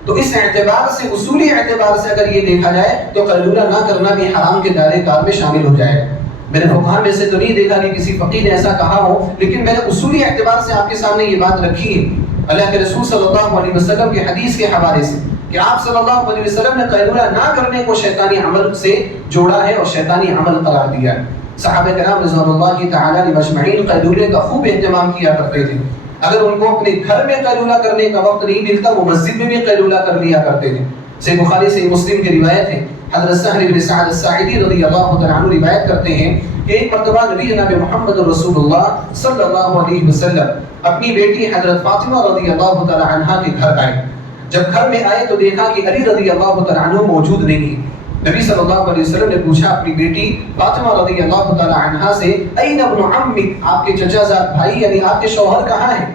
تو اس اعتبار سے، اصولی اعتبار سے اگر یہ دیکھا جائے تو قیلولہ نہ کرنا بھی حرام کے دائرے کار میں شامل ہو جائے. میں نے فقہاء میں سے تو نہیں دیکھا کہ کسی فقیہ نے ایسا کہا ہو، لیکن میں نے اصولی اعتبار سے آپ کے سامنے یہ بات رکھی ہے اللہ کے رسول صلی اللہ علیہ وسلم کے حدیث کے حوالے سے کہ آپ صلی اللہ علیہ وسلم نے قیلولہ نہ کرنے کو شیطانی عمل سے جوڑا ہے اور شیطانی عمل قرار دیا ہے. صحابہ کرام رضوان اللہ تعالیٰ علیہم اجمعین قیلولے کا خوب اہتمام کیا کرتے تھے. اگر ان کو اپنے گھر میں قیلولہ کرنے کا وقت نہیں ملتا وہ مسجد میں بھی قیلولہ کر لیا کرتے تھے. صحیح بخاری صحیح مسلم کی روایت ہے. حضرت سہل بن سعد الساعدی رضی اللہ تعالیٰ عنہ روایت کرتے ہیں کہ ایک مرتبہ نبی جناب محمد رسول اللہ صلی اللہ علیہ وسلم اپنی بیٹی حضرت فاطمہ رضی اللہ تعالیٰ عنہ کے گھر آئے. جب گھر میں آئے تو دیکھا کہ علی رضی اللہ تعالیٰ عنہ موجود نہیں. نبی صلی اللہ علیہ وسلم نے پوچھا اپنی بیٹی فاطمہ رضی اللہ تعالیٰ عنہ سے، این ابن عمک، آپ کے چچا زاد بھائی یعنی آپ کے شوہر کہاں ہیں؟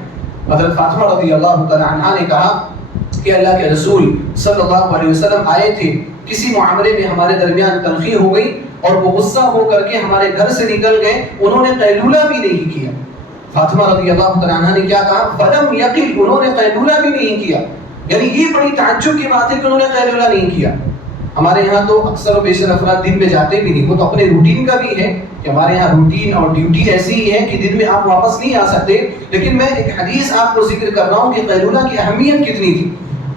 حضرت فاطمہ رضی اللہ تعالیٰ عنہ نے کہا کہ اللہ کے رسول صلی اللہ علیہ وسلم آئے تھے، کسی معاملے میں ہمارے درمیان تلخی ہو گئی اور وہ غصہ ہو کر کے ہمارے گھر سے نکل گئے، انہوں نے قیلولہ بھی نہیں کیا۔ فاطمہ رضی اللہ تعالیٰ عنہ نے کیا کہا؟ فلم یقل، انہوں نے قیلولہ بھی نہیں کیا۔ یعنی یہ بڑی تعجب کی بات ہے کہ انہوں نے قیلولہ نہیں کیا۔ ہمارے یہاں تو اکثر و بیشتر افراد دن میں جاتے بھی نہیں، وہ تو اپنے روٹین کا بھی ہے کہ ہمارے یہاں روٹین اور ڈیوٹی ایسی ہی ہے کہ دن میں آپ واپس نہیں آ سکتے، لیکن میں ایک حدیث آپ کو ذکر کر رہا ہوں کہ قیلولہ کی اہمیت کتنی تھی۔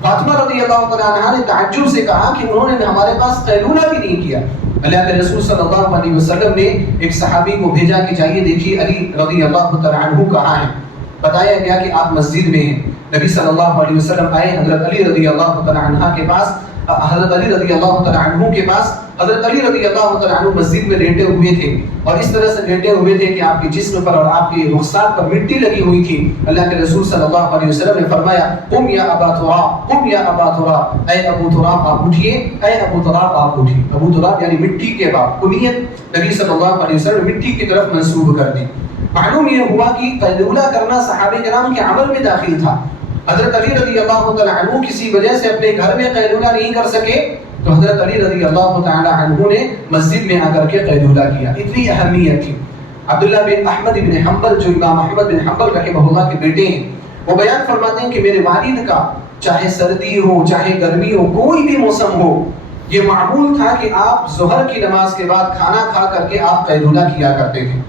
فاطمہ رضی اللہ تعالیٰ عنہ نے تعجب سے کہا کہ انہوں نے ہمارے پاس قیلولہ بھی نہیں کیا۔ اللہ کے رسول صلی اللہ علیہ وسلم نے ایک صحابی کو بھیجا کہ جائیے دیکھیے علی رضی اللہ تعالیٰ عنہ کہاں ہیں۔ بتایا گیا کہ آپ مسجد میں ہیں۔ نبی صلی اللہ علیہ وسلم آئے حضرت علی رضی اللہ تعالیٰ عنہ کے پاس، حضرت علی رضی اللہ تعالیٰ عنہ کے پاس۔ حضرت علی رضی اللہ تعالیٰ عنہ مسجد میں لیٹے ہوئے تھے اور اس طرح سے لیٹے ہوئے تھے کہ آپ کے جسم پر اور آپ کے رخسار پر مٹی لگی ہوئی تھی۔ اللہ کے رسول صلی اللہ علیہ وسلم نے فرمایا قم یا ابا تراب، قم یا ابا تراب، اے ابو تراب آپ اٹھیے، اے ابو تراب آپ اٹھیے۔ ابو تراب یعنی مٹی کے باپ، کنیت نبی صلی اللہ علیہ وسلم نے مٹی کی طرف منسوب کر دی۔ معلوم یہ ہوا کہ قیلولہ کرنا صحابہ کرام کے عمل میں داخل تھا۔ حضرت علی رضی اللہ تعالیٰ عنہ کسی وجہ سے اپنے گھر میں قیلولہ نہیں کر سکے تو حضرت علی رضی اللہ تعالیٰ عنہ نے مسجد میں آ کر کے قیلولہ کیا۔ اتنی اہمیت تھی۔ عبداللہ بن احمد بن حنبل جو امام احمد بن حنبل رحمہ اللہ کے بیٹے ہیں، وہ بیان فرماتے ہیں کہ میرے والد کا چاہے سردی ہو چاہے گرمی ہو کوئی بھی موسم ہو، یہ معمول تھا کہ آپ ظہر کی نماز کے بعد کھانا کھا کر کے آپ قیلولہ کیا کرتے تھے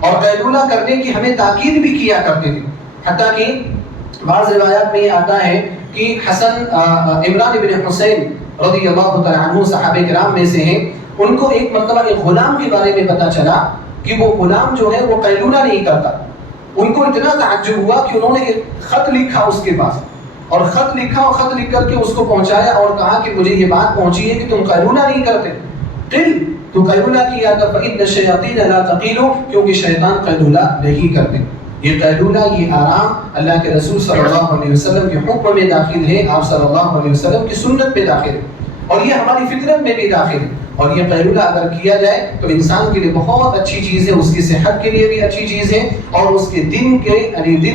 اور قیلولہ کرنے کی ہمیں تاکید بھی کیا کرتے تھے۔ حتیٰ کہ بعض روایات میں یہ آتا ہے کہ حسن عمران بن حسین رضی اللہ تعالیٰ عنہ صحابہ کرام میں سے ہیں، ان کو ایک مرتبہ ایک غلام کے بارے میں پتہ چلا کہ وہ غلام جو ہے وہ قیلولہ نہیں کرتا۔ ان کو اتنا تعجب ہوا کہ انہوں نے ایک خط لکھا اس کے پاس اور خط لکھا اور خط لکھ کر کے اس کو پہنچایا اور کہا کہ مجھے یہ بات پہنچی ہے کہ تم قیلولہ نہیں کرتے۔ قل، تو قیلولہ کیا تھا، فإن الشیاطین لا تقیل، کیونکہ شیطان قیلولہ نہیں کرتے۔ یہ قیلولہ، یہ آرام اللہ کے رسول صلی اللہ علیہ وسلم کے حکم میں داخل ہے، آپ صلی اللہ علیہ وسلم کی سنت میں داخل ہے اور یہ ہماری فطرت میں بھی داخل ہے۔ اور یہ قیلولہ اگر کیا جائے تو انسان کے لیے بہت اچھی چیز ہے، اس کی صحت کے لیے بھی اچھی چیز ہے اور اس کے دن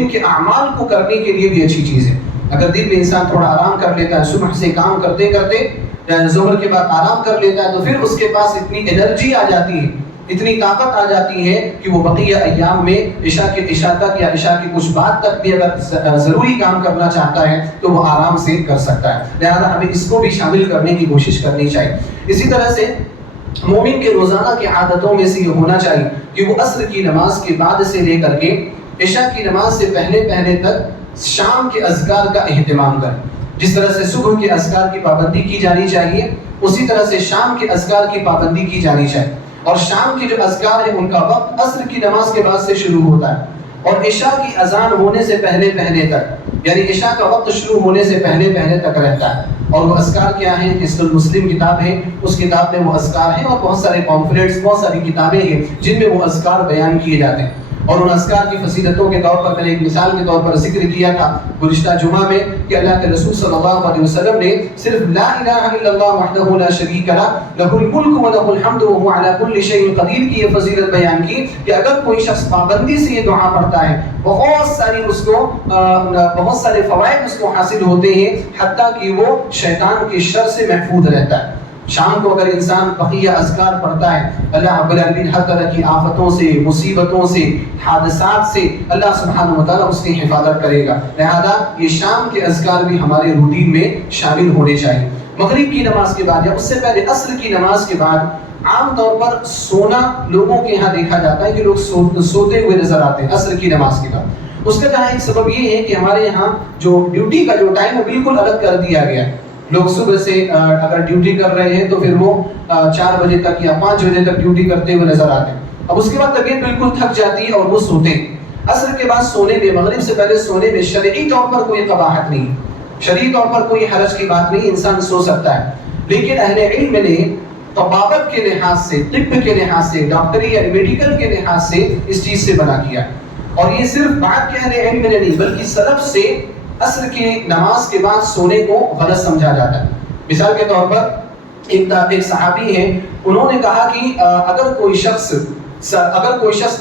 کے اعمال کو کرنے کے لیے بھی اچھی چیز ہے۔ اگر دن میں انسان تھوڑا آرام کر لیتا ہے، صبح سے کام کرتے کرتے ظہر کے بعد آرام کر لیتا ہے، تو پھر اس کے پاس اتنی انرجی آ جاتی ہے، اتنی طاقت آ جاتی ہے کہ وہ بقیہ ایام میں عشاء تک یا عشاء کے کچھ بعد تک بھی اگر ضروری کام کرنا چاہتا ہے تو وہ آرام سے کر سکتا ہے۔ لہذا ہمیں اس کو بھی شامل کرنے کی کوشش کرنی چاہیے۔ اسی طرح سے مومن کے روزانہ کی عادتوں میں سے یہ ہونا چاہیے کہ وہ عصر کی نماز کے بعد سے لے کر کے عشاء کی نماز سے پہلے تک شام کے اذکار کا اہتمام کریں۔ جس طرح سے صبح کے اذکار کی پابندی کی جانی چاہیے، اسی طرح سے شام کے اذکار کی پابندی کی جانی چاہیے۔ اور شام کے جو اذکار ہیں ان کا وقت عصر کی نماز کے بعد سے شروع ہوتا ہے اور عشاء کی اذان ہونے سے پہلے تک، یعنی عشاء کا وقت شروع ہونے سے پہلے تک رہتا ہے۔ اور وہ اذکار کیا ہیں؟ حصن المسلم کتاب ہے، اس کتاب میں وہ اذکار ہیں اور بہت سارے پامفلیٹس، بہت ساری کتابیں ہیں جن میں وہ اذکار بیان کیے جاتے ہیں۔ اور ان اذکار کی فضیلتوں کے طور پر میں نے ایک مثال کے طور پر ذکر کیا تھا گزشتہ جمعہ میں کہ اللہ کے رسول صلی اللہ علیہ وسلم نے صرف لا الہ الا اللہ وحدہ لا شریک لہ لہ الملک و لہ الحمد وهو علی کل شیء قدیر کی یہ فضیلت بیان کی کہ اگر کوئی شخص پابندی سے یہ دعا پڑھتا ہے بہت سارے فوائد اس کو حاصل ہوتے ہیں، حتیٰ کہ وہ شیطان کے شر سے محفوظ رہتا ہے۔ شام کو اگر انسان بقیہ اذکار پڑھتا ہے، اللہ رب العالمین ہر طرح کی آفتوں سے، مصیبتوں سے، حادثات سے اللہ سبحانہ وتعالیٰ اس کی حفاظت کرے گا۔ لہذا یہ شام کے اذکار بھی ہمارے روٹین میں شامل ہونے چاہیے۔ مغرب کی نماز کے بعد یا اس سے پہلے عصر کی نماز کے بعد عام طور پر سونا لوگوں کے یہاں دیکھا جاتا ہے کہ لوگ سوتے ہوئے نظر آتے ہیں عصر کی نماز کے بعد۔ اس کا جہاں ایک سبب یہ ہے کہ ہمارے یہاں جو ڈیوٹی کا جو ٹائم ہے بالکل الگ کر دیا گیا ہے۔ لوگ صبح سے اگر ڈیوٹی کر رہے ہیں تو پھر وہ 4 بجے تک یا 5 بجے تک ڈیوٹی کرتے ہوئے نظر آتے ہیں۔ اب اس کے بعد طبیعت بالکل تھک جاتی ہے اور وہ سوتے ہیں۔ عصر کے بعد سونے میں، مغرب سے پہلے سونے میں شرعی طور پر کوئی قباحت نہیں، شرعی طور پر کوئی حرج کی بات نہیں، انسان سو سکتا ہے۔ لیکن اہل علم نے طبابت کے لحاظ سے، طب کے لحاظ سے، ڈاکٹری یا میڈیکل کے لحاظ سے اس چیز سے منع کیا، اور یہ صرف بعد کے اہل علم نے نہیں بلکہ سلف سے عصر کی نماز کے بعد سونے کو غلط سمجھا جاتا ہے۔ مثال کے طور پر ایک صحابی ہیں، انہوں نے کہا کہ اگر کوئی شخص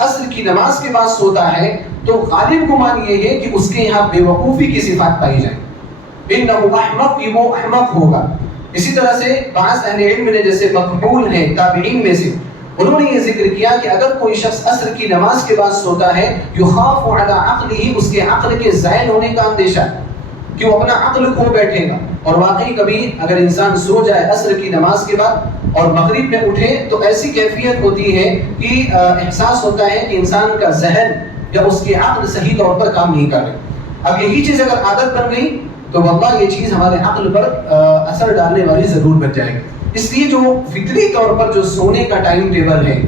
عصر کی نماز کے بعد سوتا ہے تو غالب گمان یہ ہے کہ اس کے یہاں بے وقوفی کی صفات پائی جائے۔ انہ احمق، یہ وہ احمق ہوگا۔ اسی طرح سے بعض اہل علم نے جیسے مقبول ہیں تابعین میں سے، انہوں نے یہ ذکر کیا کہ اگر کوئی شخص عصر کی نماز کے بعد سوتا ہے یخاف علی عقلہ، اس کے عقل کے زائل ہونے کا اندیشہ ہے کہ وہ اپنا عقل کھو بیٹھے گا۔ اور واقعی کبھی اگر انسان سو جائے عصر کی نماز کے بعد اور مغرب میں اٹھے تو ایسی کیفیت ہوتی ہے کہ احساس ہوتا ہے کہ انسان کا ذہن یا اس کی عقل صحیح طور پر کام نہیں کر رہے۔ اب یہی چیز اگر عادت بن گئی تو واللہ یہ چیز ہمارے عقل پر اثر ڈالنے والی ضرور بن جائے گی۔ اس لیے جو فطری طور پر جو سونے کا ٹائم ٹیبل ہے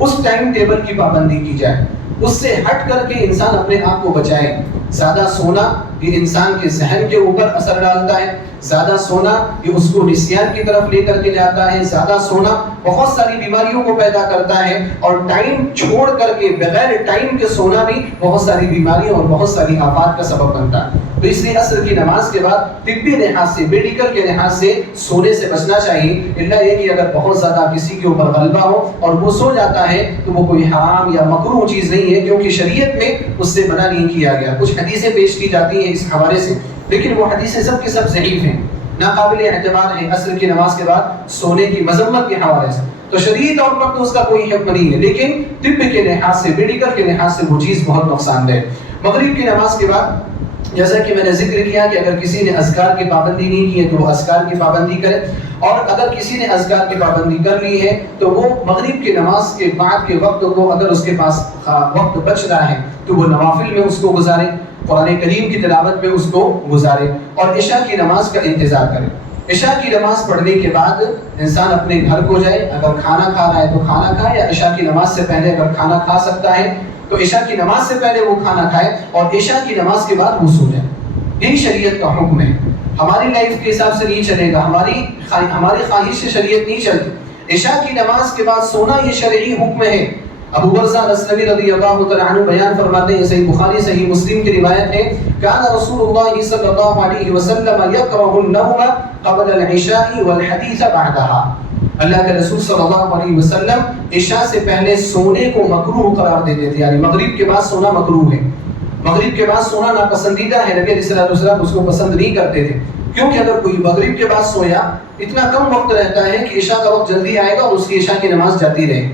اس ٹائم ٹیبل کی پابندی کی جائے، اس سے ہٹ کر کے انسان اپنے آپ کو بچائے۔ زیادہ سونا یہ انسان کے ذہن کے اوپر اثر ڈالتا ہے، زیادہ سونا یہ اس کو نسیان کی طرف لے کر کے جاتا ہے، زیادہ سونا بہت ساری بیماریوں کو پیدا کرتا ہے، اور ٹائم چھوڑ کر کے بغیر ٹائم کے سونا بھی بہت ساری بیماریوں اور بہت ساری آفات کا سبب بنتا ہے۔ تو اس لیے عصر کی نماز کے بعد طبی لحاظ سے، میڈیکل کے لحاظ سے سونے سے بچنا چاہیے، الا یہ کہ اگر بہت زیادہ کسی کے اوپر غلبہ ہو اور وہ سو جاتا ہے تو وہ کوئی حرام یا مکروہ چیز نہیں ہے، کیونکہ شریعت میں اس سے منع نہیں کیا گیا۔ کچھ حدیثیں پیش کی جاتی ہیں اس حوالے سے، لیکن وہ حدیثیں سب کے سب ضعیف ہیں، ناقابل اعتماد ہیں عصر کی نماز کے بعد سونے کی مذمت کے حوالے سے۔ تو شرعی طور پر تو اس کا کوئی حکم نہیں ہے، لیکن طب کے لحاظ سے، میڈیکل کے لحاظ سے وہ چیز بہت نقصان دہ۔ مغرب کی نماز کے بعد جیسا کہ میں نے ذکر کیا کہ اگر کسی نے اذکار کی پابندی نہیں کی ہے تو وہ اذکار کی پابندی کرے، اور اگر کسی نے اذکار کی پابندی کر لی ہے تو وہ مغرب کی نماز کے بعد کے وقت کو اگر اس کے پاس وقت بچ رہا ہے تو وہ نوافل میں اس کو گزارے، قرآن کریم کی تلاوت میں اس کو گزارے، اور عشاء کی نماز کا انتظار کرے۔ عشاء کی نماز پڑھنے کے بعد انسان اپنے گھر کو جائے، اگر کھانا کھا رہا ہے تو کھانا کھائے، یا عشاء کی نماز سے پہلے اگر کھانا کھا سکتا ہے تو عشاء کی نماز سے پہلے وہ کھانا کھائے، اور عشاء کی نماز کے بعد وہ سو جائے۔ یہی شریعت کا حکم ہے، ہماری لائف کے حساب سے نہیں چلے گا، ہماری خواہش سے شریعت نہیں چلتی۔ عشاء کی نماز کے بعد سونا یہ شرعی حکم ہے۔ ابو برزہ الاسلمی رضی اللہ تعالی عنہ بیان فرماتے ہیں، صحیح بخاری صحیح مسلم کی روایت ہے، کان رسول اللہ صلی اللہ علیہ وسلم یکرہ النوم قبل العشاء والحدیث بعدها۔ اللہ کے رسول صلی اللہ علیہ وسلم عشاء سے پہلے سونے کو مکروہ قرار دیتے تھے، یعنی مغرب کے بعد سونا مکروہ ہے، مغرب کے بعد سونا ناپسندیدہ ہے۔ نبی علیہ الصلوۃ والسلام اس کو پسند نہیں کرتے تھے، کیونکہ اگر کوئی مغرب کے بعد سویا اتنا کم وقت رہتا ہے کہ عشاء کا وقت جلدی آئے گا اور اس کی عشاء کی نماز جاتی رہے۔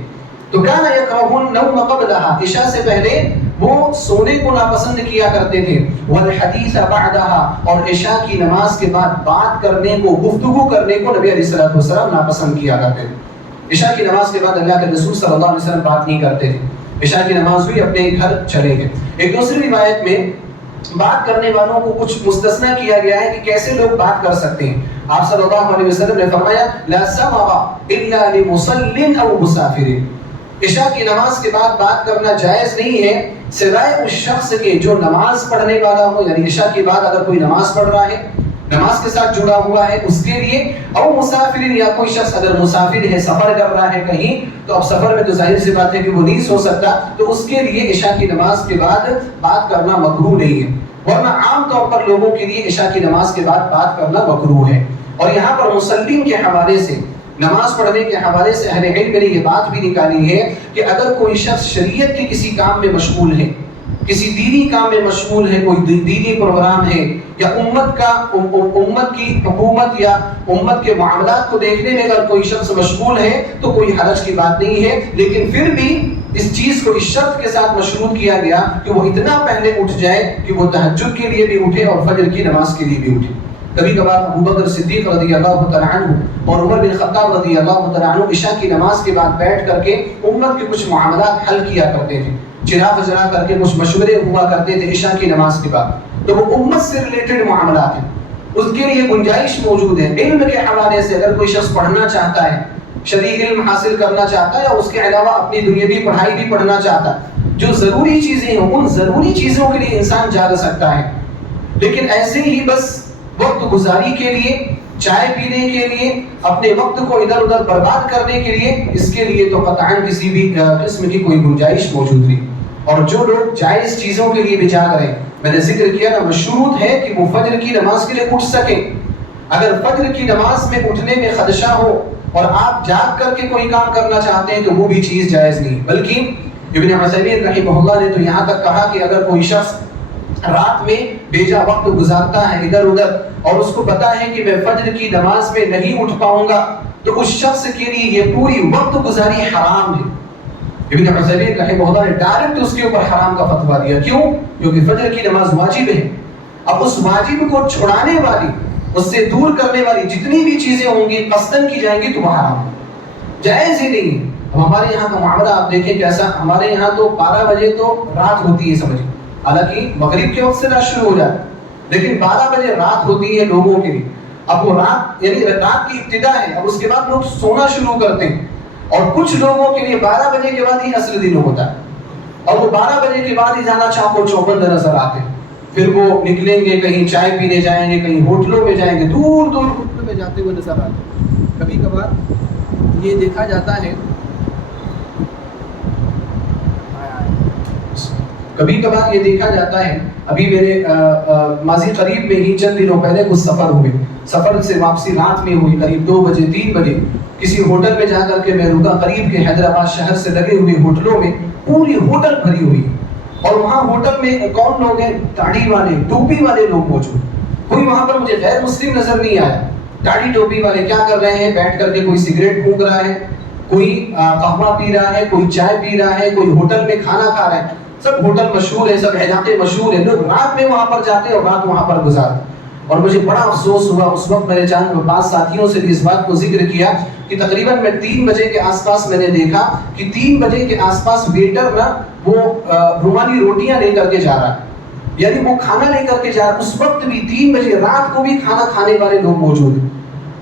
تو کان یکرہ النوم قبلها، عشاء سے پہلے وہ سونے کو ناپسند کیا کرتے تھے، والحدیث بعدها، اور عشاء کی نماز کے بعد بات کرنے کو، گفتگو کرنے کو نبی علیہ الصلوۃ والسلام ناپسند کیا کرتے تھے۔ عشاء کی نماز کے بعد اللہ کے رسول صلی اللہ علیہ وسلم بات نہیں کرتے تھے، عشاء کی نماز ہوئی اپنے گھر چلے گئے۔ ایک دوسری روایت میں بات کرنے والوں کو کچھ مستثنا کیا گیا ہے کہ کیسے لوگ بات کر سکتے ہیں۔ آپ صلی اللہ علیہ وسلم نے فرمایا لا سمع الا لمصل او مسافر، عشاء کی نماز کے بعد بات کرنا جائز نہیں ہے سوائے اس شخص کے جو نماز پڑھنے والا ہو، یعنی عشاء کے بعد اگر کوئی نماز پڑھ رہا ہے، نماز کے ساتھ جڑا ہوا ہے اس کے لیے، او مسافر، یا کوئی شخص اگر مسافر ہے، سفر کر رہا ہے کہیں، تو اب سفر میں تو ظاہر سی بات ہے کہ وہ نہیں سو سکتا، تو اس کے لیے عشاء کی نماز کے بعد بات کرنا مکروہ نہیں ہے، ورنہ عام طور پر لوگوں کے لیے عشاء کی نماز کے بعد بات کرنا مکروہ ہے۔ اور یہاں پر مسلم کے حوالے سے، نماز پڑھنے کے حوالے سے اہل علم نے یہ بات بھی نکالی ہے کہ اگر کوئی شخص شریعت کے کسی کام میں مشغول ہے، کسی دینی کام میں مشغول ہے، کوئی دینی پروگرام ہے، یا امت کی حکومت یا امت کے معاملات کو دیکھنے میں اگر کوئی شخص مشغول ہے تو کوئی حرج کی بات نہیں ہے، لیکن پھر بھی اس چیز کو اس شرط کے ساتھ مشروط کیا گیا کہ وہ اتنا پہلے اٹھ جائے کہ وہ تہجد کے لیے بھی اٹھے اور فجر کی نماز کے لیے بھی اٹھے۔ کبھی کبھار ابو بکر صدیق رضی اللہ تعالیٰ عنہ اور عمر بن خطاب رضی اللہ تعالیٰ عنہ عشاء کی نماز کے بعد بیٹھ کر کے امت کے کچھ معاملات حل کیا کرتے تھے، چراغ جلا کر کے کچھ مشورے ہوا کرتے تھے عشاء کی نماز کے بعد، تو وہ امت سے ریلیٹڈ معاملات ہیں، اس کے لیے گنجائش موجود ہے۔ علم کے حوالے سے اگر کوئی شخص پڑھنا چاہتا ہے، شرعی علم حاصل کرنا چاہتا ہے، یا اس کے علاوہ اپنی دنیاوی پڑھائی بھی پڑھنا چاہتا ہے، جو ضروری چیزیں ہیں ان ضروری چیزوں کے لیے انسان جاگ سکتا ہے، لیکن ایسے ہی بس وقت گزاری کے لیے، چائے پینے کے لیے، اپنے وقت کو ادھر ادھر برباد کرنے کے لیے، اس کے لیے تو قطعاً کسی بھی قسم کی کوئی گنجائش موجود نہیں۔ اور جو لوگ جائز چیزوں کے لیے بھی جاگ رہے ہیں، میں نے ذکر کیا نا، مشروط ہے کہ وہ فجر کی نماز کے لیے اٹھ سکیں۔ اگر فجر کی نماز میں اٹھنے میں خدشہ ہو اور آپ جاگ کر کے کوئی کام کرنا چاہتے ہیں تو وہ بھی چیز جائز نہیں، بلکہ ابن عثیمین رحمہ اللہ نے تو یہاں تک کہا کہ اگر کوئی شخص رات میں بیجا وقت گزارتا ہے ادھر ادھر اور اس کو پتا ہے کہ میں فجر کی نماز میں نہیں اٹھ پاؤں گا، تو اس شخص کے لیے یہ پوری وقت گزاری حرام ہے۔ ابن عثیمین رحمہ اللہ نے ڈائریکٹ اس کے اوپر حرام کا فتویٰ دیا۔ کیوں؟ کیونکہ فجر کی نماز واجب ہے۔ اب اس واجب کو چھڑانے والی، اس سے دور کرنے والی جتنی بھی چیزیں ہوں گی قصدن کی جائیں گی تو وہ حرام ہے، جائز ہی نہیں ہے۔ اب ہمارے یہاں کا معاملہ آپ دیکھیں کیسا، ہمارے یہاں تو 12 بجے تو رات ہوتی ہے سمجھیں، حالانکہ مغرب کے وقت سے رات شروع ہو جاتا ہے، لیکن 12 بجے رات ہوتی ہے لوگوں کے لیے۔ اب وہ رات یعنی رات کی ابتدا ہے، اب اس کے بعد لوگ سونا شروع کرتے ہیں، اور کچھ لوگوں کے لیے 12 بجے کے بعد ہی عصر دن ہوتا ہے، اور وہ 12 بجے کے بعد ہی جانا چاقو چوبند نظر آتے ہیں۔ پھر وہ نکلیں گے کہیں چائے پینے جائیں گے، کہیں ہوٹلوں میں جائیں گے، دور دور ہوٹلوں میں جاتے ہوئے نظر آتے ہیں۔ کبھی کبھار یہ دیکھا جاتا ہے، کبھی کبھار یہ دیکھا جاتا ہے، ابھی میرے ماضی قریب میں ہی چند دنوں پہلے کچھ سفر ہوئے، سفر سے واپسی رات میں ہوئی، قریب 2 بجے 3 بجے کسی ہوٹل میں جا کر کے میں رکا، قریب کے حیدرآباد شہر سے لگے ہوئے ہوٹلوں میں پوری ہوٹل بھری ہوئی، اور وہاں ہوٹل میں کون لوگ ہیں؟ داڑھی والے ٹوپی والے لوگ موجود، کوئی وہاں پر مجھے غیر مسلم نظر نہیں آیا۔ داڑھی ٹوپی والے کیا کر رہے ہیں؟ بیٹھ کر کے کوئی سگریٹ پھونک رہا ہے، کوئی قہوہ پی رہا ہے، کوئی چائے پی رہا ہے، کوئی ہوٹل میں کھانا کھا رہا ہے۔ سب ہوٹل مشہور ہے، سب علاقے مشہور ہیں، لوگ رات میں وہاں پر جاتے ہیں اور رات وہاں پر گزارتے۔ اور مجھے بڑا افسوس ہوا اس وقت، میں نے چند بعض ساتھیوں سے بھی اس بات کو ذکر کیا کہ تقریباً میں 3 بجے کے آس پاس میں نے دیکھا کہ 3 بجے کے آس پاس ویٹر نا وہ رومالی روٹیاں لے کر کے جا رہا ہے، یعنی وہ کھانا لے کر کے جا رہا ہے، اس وقت بھی 3 بجے رات کو بھی کھانا کھانے والے لوگ موجود ہیں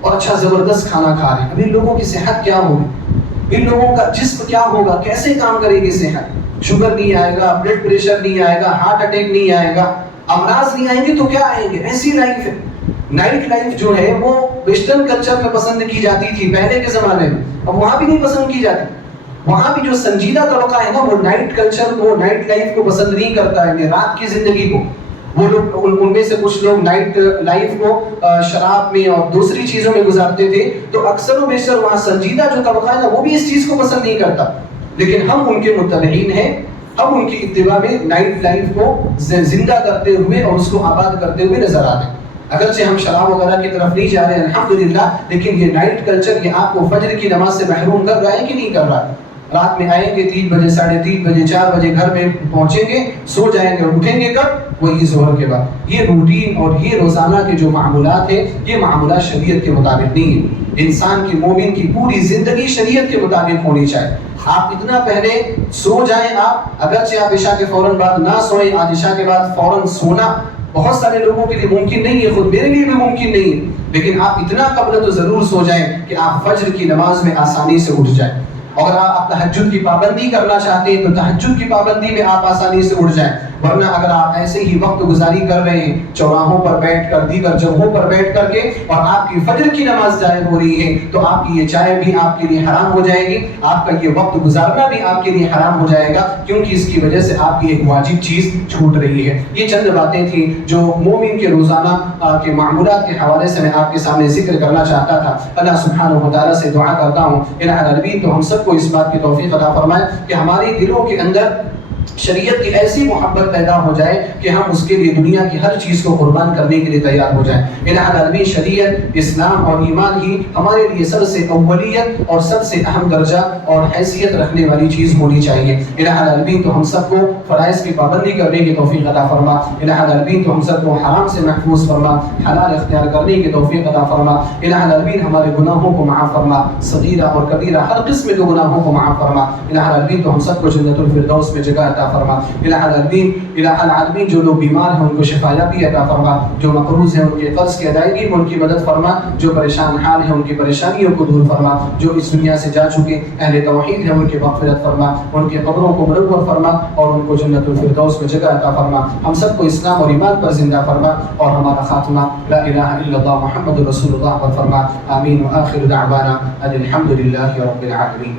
اور اچھا زبردست کھانا کھا رہے ہیں۔ اب ان لوگوں کی صحت کیا ہوگی، ان لوگوں کا جسم کیا ہوگا، کیسے کام کرے گی صحت؟ شوگر نہیں آئے گا، بلڈ پریشر نہیں آئے گا، ہارٹ اٹیک نہیں آئے گا، امراض نہیں آئیں گے تو کیا آئیں گے؟ ایسی لائف ہے۔ نائٹ لائف جو ہے وہ ویسٹرن کلچر میں پسند کی جاتی تھی پہلے کے زمانے میں، اب وہاں بھی نہیں پسند کی جاتی۔ وہاں بھی جو سنجیدہ طبقہ ہے نا وہ نائٹ کلچر کو، نائٹ لائف کو پسند نہیں کرتا ہے، رات کی زندگی کو۔ وہ لوگ ان میں سے کچھ لوگ نائٹ لائف کو شراب میں اور دوسری چیزوں میں گزارتے تھے، تو اکثر و بیشتر وہاں سنجیدہ جو طبقہ ہے نا وہ بھی اس چیز کو پسند نہیں کرتا، لیکن ہم ان کے متبعین ہیں، ہم ان کی اتباع میں نائٹ لائف کو زندہ کرتے ہوئے اور اس کو آباد کرتے ہوئے نظر آتے ہیں۔ اگرچہ ہم شراب وغیرہ کی طرف نہیں جا رہے ہیں الحمدللہ، لیکن یہ نائٹ کلچر یہ آپ کو فجر کی نماز سے محروم کر رہا ہے کہ نہیں کر رہا ہے؟ رات میں آئیں گے 3 بجے 3:30 بجے 4 بجے گھر میں پہنچیں گے، سو جائیں گے، اٹھیں گے کب؟ وہی ظہر کے بعد۔ یہ روٹین اور یہ روزانہ کے جو معمولات ہیں یہ معمولات شریعت کے مطابق نہیں ہے۔ انسان کی مومن کی پوری زندگی شریعت کے مطابق ہونی چاہیے۔ آپ اتنا پہلے سو جائیں، آپ اگرچہ آپ عشاء کے فوراً بعد نہ سوئیں، آج عشاء کے بعد فوراً سونا بہت سارے لوگوں کے لیے ممکن نہیں ہے، خود میرے لیے بھی ممکن نہیں ہے، لیکن آپ اتنا قبل تو ضرور سو جائیں کہ آپ فجر کی نماز میں آسانی سے اٹھ جائیں۔ اگر آپ تہجد کی پابندی کرنا چاہتے ہیں تو تہجد کی پابندی میں آپ آسانی سے اٹھ جائیں، ورنہ اگر آپ ایسے ہی وقت گزاری کر رہے ہیں چوراہوں پر بیٹھ کر، دیگر جگہوں پر بیٹھ کر کے، اور آپ کی فجر کی نماز ضائع ہو رہی ہے، تو آپ کی یہ چائے بھی آپ کے لیے حرام ہو جائے گی، آپ کا یہ وقت گزارنا بھی آپ کے لیے حرام ہو جائے گا، کیونکہ اس کی وجہ سے آپ کی ایک واجب چیز چھوٹ رہی ہے۔ یہ چند باتیں تھیں جو مومن کے روزانہ کے معمولات کے حوالے سے میں آپ کے سامنے ذکر کرنا چاہتا تھا۔ اللہ سبحانہ و تعالیٰ سے دعا کرتا ہوں الہ العالمین تو ہم سب کو اس بات کی توفیق عطا فرمائے کہ ہمارے دلوں کے اندر شریعت کی ایسی محبت پیدا ہو جائے کہ ہم اس کے لیے دنیا کی ہر چیز کو قربان کرنے کے لیے تیار ہو جائیں۔ الہ العالمین شریعت، اسلام اور ایمان ہی ہمارے لیے سب سے اولیت اور سب سے اہم درجہ اور حیثیت رکھنے والی چیز ہونی چاہیے۔ الہ العالمین تو ہم سب کو فرائض کی پابندی کرنے کی توفیق عطا فرما۔ الہ العالمین تو ہم سب کو حرام سے محفوظ فرما، حلال اختیار کرنے کی توفیق عطا فرما۔ الہ العالمین ہمارے گناہوں کو معاف فرما، صغیرہ اور کبیرہ ہر قسم کے گناہوں کو معاف فرما۔ الہ العالمین تو ہم سب کو جنت الفردوس میں جگہ عطا فرما۔ الہ العالمین جو لوگ بیمار ہیں ان کو شفایابی عطا فرما، جو مقروض ہیں ان کے قرض کی ادائیگی میں ان کی مدد فرما، جو پریشان حال ہیں ان کی پریشانیوں کو دور فرما، جو اس دنیا سے جا چکے اہل توحید ہیں ان کی مغفرت فرما، ان کے قبروں کو منور فرما اور ان کو جنت الفردوس میں جگہ عطا فرما۔ ہم سب کو اسلام اور ایمان پر زندہ فرما اور ہمارا خاتمہ لا الہ الا اللہ محمد رسول اللہ پر فرما۔ آمین وآخر دعوانا ان الحمد للہ رب العالمین۔